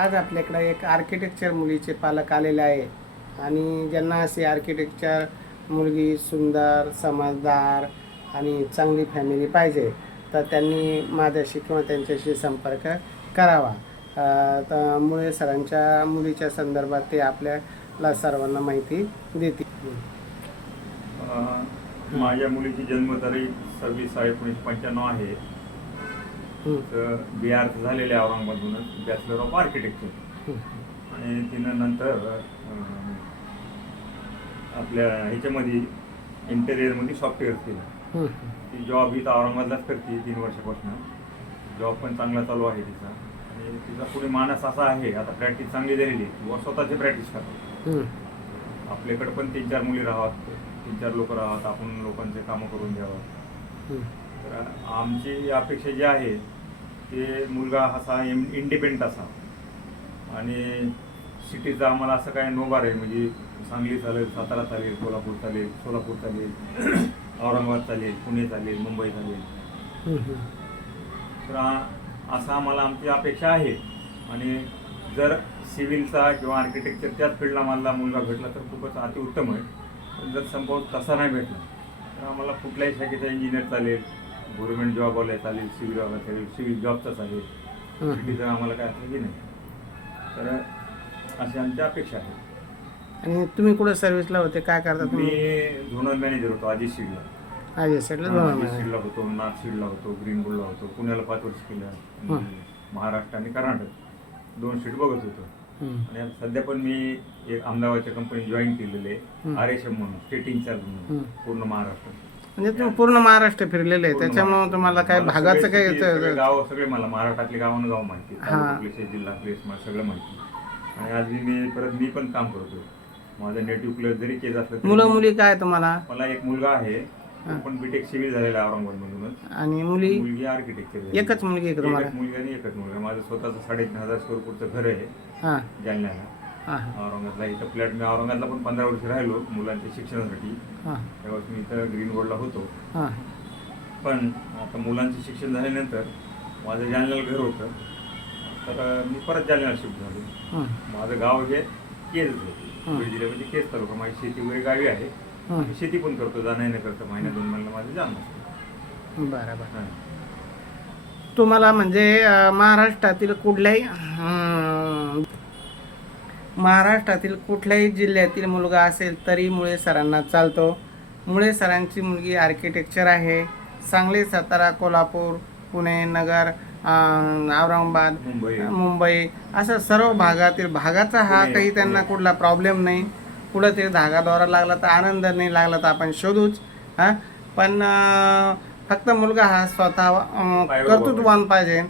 आज आपल्याकडे एक आर्किटेक्चर मुलीचे पालक आलेले आहे. आणि ज्यांना अशी आर्किटेक्चर मुलगी सुंदर समजदार आणि चांगली फॅमिली पाहिजे तर त्यांनी माझ्याशी किंवा त्यांच्याशी संपर्क करावा. तर मुळे सरांच्या मुलीच्या संदर्भात ते आपल्याला सर्वांना माहिती देतील. माझ्या मुलीची जन्मतारीख सव्वीस सहा एकोणीसशे पंच्याण्णव आहे. तर बी आर झालेले आहे औरंगाबादमधूनच. बॅचलर ऑफ आर्किटेक्चर आणि तिनं नंतर आपल्या ह्याच्यामध्ये इंटेरियरमध्ये सॉफ्टवेअर केलं. ती जॉब इथं औरंगाबादलाच करते तीन वर्षापासून. जॉब पण चांगला चालू आहे तिचा. आणि तिचा पुढे मानस असा आहे आता प्रॅक्टिस चांगली झालेली आहे. व स्वतःची प्रॅक्टिस करतो. हं, आपल्याकडे पण तीन चार मुली राहावत तीन चार लोक राहावत आपण लोकांचे कामं करून द्यावं तर आमची अपेक्षा जी आहे ते मुलगा असा इंडिपेंडंट असा. आणि सिटीचा आम्हाला असं काय नोबार आहे. म्हणजे सांगली चालेल सातारा चालेल कोल्हापूर चालेल सोलापूर चालेल औरंगाबाद चालेल पुणे चालेल मुंबई चालेल. तर असा असं आम्हाला आमची अपेक्षा आहे. आणि जर सिव्हिलचा किंवा आर्किटेक्चर त्याच फील्डला मला मुलगा भेटला तर खूपच अतिउत्तम आहे. पण जर संभव तसा नाही भेटला तर आम्हाला कुठल्याही शाखेचा इंजिनियर चालेल गव्हर्नमेंट जॉबवाला चालेल सिव्हिलवाला चालेल सिव्हिल जॉबचा चालेल. सिटीचं आम्हाला काय असं हे नाही. तर अशी आमची अपेक्षा आहे. आणि तुम्ही कुठं सर्व्हिसला होते? काय करता मी तुम्ही? झोनल मॅनेजर होतो अजित साईडला हा, दोन अजित. शिडला होतो शिडला होतो ग्रीन बुलला होतो पुण्याला पाच वर्ष केलं. हं. आणि महाराष्ट्र आणि कर्नाटक दोन सीट बघत होतो. आणि आता सध्या पण मी एक अहमदाबादच्या कंपनी जॉईन केलेले हं. आर एस एम म्हणून स्टेट इन्चार्ज हं. म्हणून पूर्ण महाराष्ट्र. म्हणजे तुम्ही पूर्ण महाराष्ट्र फिरलेले आहे. त्याच्यामुळे. तुम्हाला काय मला भागाचं सगळे सगळे येतं गाव सगळे मला महाराष्ट्रातले गावानं गाव माहिती हा. तालुका जिल्हा प्लेस मला सगळं माहिती आणि आज मी मी परत मी पण काम करतोय. माझं नेटिव्ह प्लेस जरी केस असलं तरी मुलं मुली काय तुम्हाला? मला एक मुलगा आहे. तो. पण बीटेक सिव्हिल झालेला आहे औरंगाबादमधूनच. आणि मुली? मुलगी आर्किटेक्चर एकच मुलगी आहे का तुम्हाला? एकच मुलगा आणि एकच मुलगा. माझं स्वतःचं साडेतीन हजार स्क्वेअर फूटचं घर आहे हां. जालन्याला. औरंगाबादला इथं फ्लॅट मी औरंगाबादला पण पंधरा वर्ष राहिलो मुलांच्या शिक्षणासाठी. हां. त्यावेळेस मी इथं ग्रीन रोडला होतो. पण आता मुलांचे शिक्षण झाल्यानंतर माझं जालन्याला घर होतं. तर मी परत जालन्याला शिफ्ट झालो. माझं गाव हे केज. बीड जिल्ह्यामध्ये केज तालुका. माझी शेती वगैरे गावी आहे. शेती पण करतो. जाणं करतो. महिन्या दोन महिन्याला माझं जाणं बरं बरं हां. तुम्हाला म्हणजे महाराष्ट्रातील कुठल्याही महाराष्ट्रातील कुठल्याही जिल्ह्यातील मुलगा असेल तरी मुळे सरांना चालतो. मुळे सरांची मुलगी आर्किटेक्चर आहे. सांगली सातारा कोल्हापूर पुणे नगर औरंगाबाद मुंबई. असं सर्व भागातील भागाचा हा काही त्यांना. कुठला प्रॉब्लेम नाही. कुठं ते धागा दोरा लागला तर आनंद नाही लागला तर आपण शोधूच हां? पण फक्त मुलगा हा स्वतः कर्तृत्ववान पाहिजे.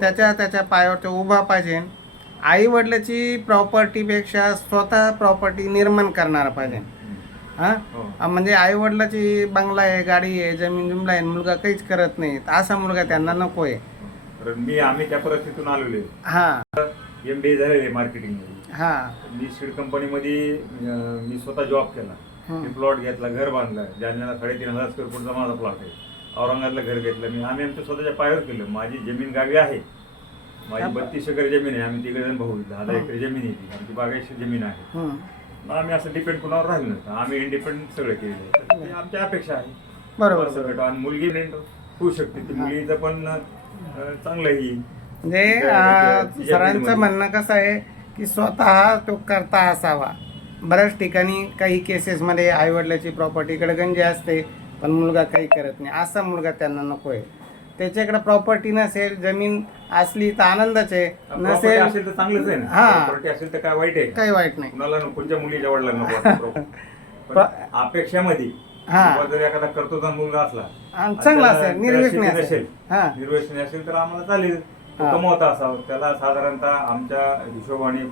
त्याच्या त्याच्या पायावर तो उभा पाहिजे. आई वडिलाची प्रॉपर्टीपेक्षा स्वतः प्रॉपर्टी निर्माण करणारा पाहिजे. हं. हां. म्हणजे आई वडिलाची बंगला आहे गाडी आहे जमीन जुमला आहे मुलगा काहीच करत नाही. असा मुलगा त्यांना नको आहे मी आम्ही त्या परिस्थितीतून आलेलो हां. एम डी झालेले मार्केटिंगमध्ये हां. मी सीड कंपनीमध्ये मी स्वतः जॉब केला. मी प्लॉट घेतला घर बांधलं. जालन्याला साडेतीन हजार स्क्वेअर फूटचा माझा प्लॉट आहे. औरंगाबादला घर घेतलं. मी आम्ही आमच्या स्वतःच्या पायावर केलं. माझी जमीन गावी आहे. माझी बत्तीस एकर जमीन आहे आम्ही तिकडे जण भाऊ दहा दहा. एकर जमीन आहे ती. आमची बागायची जमीन आहे. हं. मग आम्ही असं डिपेंड कुणावर राहिलो नव्हतं. आम्ही इंडिपेंडंट सगळं केलेलं आहे. ते अपेक्षा आहे. बरोबर असं भेटो. आणि मुलगी होऊ शकते. ती मुलीचं पण अं, चांगलं ही म्हणजे सरांचं म्हणणं कसं आहे की स्वतः तो करता असावा. बऱ्याच ठिकाणी काही केसेसमध्ये आईवडिलाची प्रॉपर्टीकडे गंजी असते पण मुलगा काही करत नाही. असा मुलगा त्यांना नको आहे त्याच्याकडे प्रॉपर्टी नसेल जमीन असली तर आनंदच आहे Property नसेल असेल तर चांगलंच आहे ना हा. प्रॉपर्टी असेल तर काय वाईट आहे? काही वाईट नाही कुणाला नको, कोणत्या मुलीच्या वडिलांना नको property. पण अपेक्षामध्ये हा. जर एखादा करतोचा मुलगा असला आणि चांगला असेल त्याला निर्व्यसनी शेती असेल हा निर्वेशनी असेल तर आम्हाला चालेल तो हा. कमवता असावं त्याला साधारणतः आमच्या हिशोबाने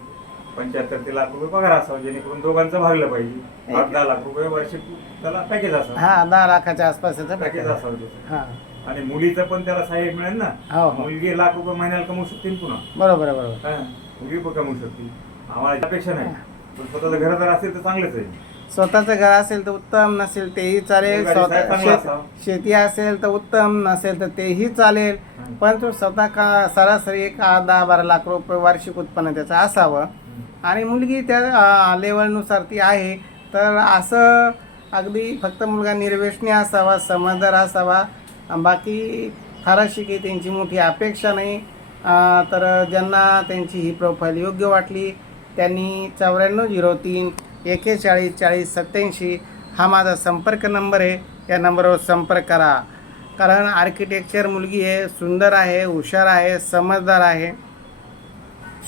पंच्याहत्तर ते लाख रुपये पगार असावा जेणेकरून दोघांचं भागलं पाहिजे आठ दहा लाख रुपये वार्षिक त्याला पॅकेज असावं हा दहा लाखाच्या आसपासचं पॅकेज package. असावं त्याचं. हा आणि मुलीचं पण त्याला सहाय्य मिळेल ना. हो हो. मुलगी लाख रुपये महिन्याला कमवू शकतील पुन्हा. बरोबर आहे बरोबर हा, मुलगी पण कमवू शकतील. आम्हाला अपेक्षा नाही. पण स्वतःचं घर जर असेल तर चांगलंच आहे. स्वतःचं घर असेल तर उत्तम नसेल तेही चालेल. स्वतः चांगला शेत- असावा. शेती असेल तर उत्तम नसेल तर तेही चालेल. हं. पण तो स्वतः का सरासरी एक आठ दहा बारा लाख रुपये वार्षिक उत्पन्न त्याचं असावं. आणि मुलगी त्या लेवलनुसार ती आहे. तर असं अगदी फक्त मुलगा निर्व्यसनी असावा समजदार असावा बाकी फारशी काही त्यांची मोठी अपेक्षा नाही. तर ज्यांना त्यांची ही प्रोफाईल योग्य वाटली त्यांनी चौऱ्याण्णव झिरो तीन एकेचाळीस चाळीस सत्याऐंशी हा माझा संपर्क नंबर आहे. या नंबरवर संपर्क करा. कारण आर्किटेक्चर मुलगी आहे सुंदर आहे हुशार आहे समजदार आहे.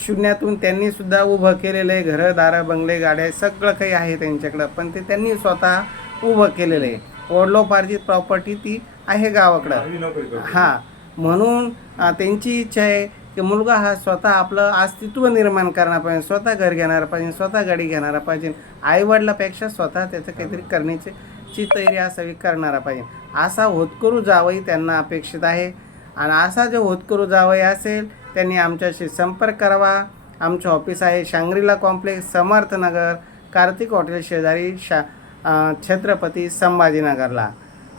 शून्यातून त्यांनीसुद्धा उभं केलेलं आहे घरं दारं बंगले गाड्या सगळं काही आहे त्यांच्याकडं. पण ते त्यांनी स्वतः उभं केलेलं आहे. वडलोपार्जित प्रॉपर्टी ती आहे गावाकडं. हां. म्हणून त्यांची इच्छा आहे की मुलगा हा स्वतः आपलं अस्तित्व निर्माण करणार पाहिजे स्वतः घर घेणार पाहिजे स्वतः गाडी घेणारा पाहिजे. आईवडिलापेक्षा स्वतः त्याचं काहीतरी करण्याची ची तयारी असावी करणारा पाहिजे. असा होतकरू जावई त्यांना अपेक्षित आहे. आणि असा जो होतकरू जावई असेल त्यांनी आमच्याशी संपर्क करावा. आमचं ऑफिस आहे Shangri La complex Samarthnagar Kartik hotel शेजारी शा छत्रपती संभाजीनगरला.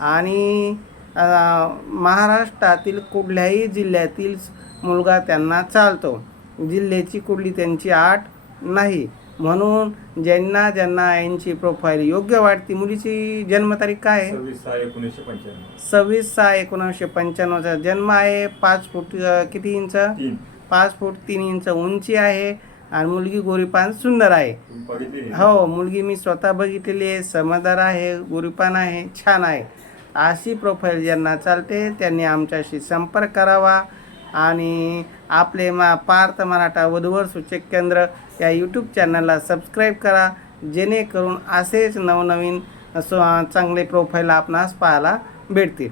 आणि महाराष्ट्रातील कुठल्याही जिल्ह्यातील मुलगा त्यांना चालतो. जिल्ह्याची कुठली त्यांची आट नाही. म्हणून ज्यांना ज्यांना यांची प्रोफाईल योग्य वाटते मुलीची जन्मतारीख काय आहे? सव्वीस सहा एकोणीसशे पंच्याण्णवचा जन्म आहे. पाच फूट किती इंच? पाच फूट तीन इंच उंची आहे आणि मुलगी गोरीपान सुंदर आहे? हो मुलगी मी स्वतः बघितलेली आहे. समजदार आहे गोरीपान आहे छान आहे. अशी प्रोफाईल ज्यांना चालते त्यांनी आमच्याशी संपर्क करावा. आणि आपले मा पार्थ मराठा वधूवर सूचक केंद्र या यूट्यूब चॅनलला सबस्क्राईब करा. जेणेकरून असेच नवनवीन सो चांगले प्रोफाईल आपणास पाहायला भेटतील.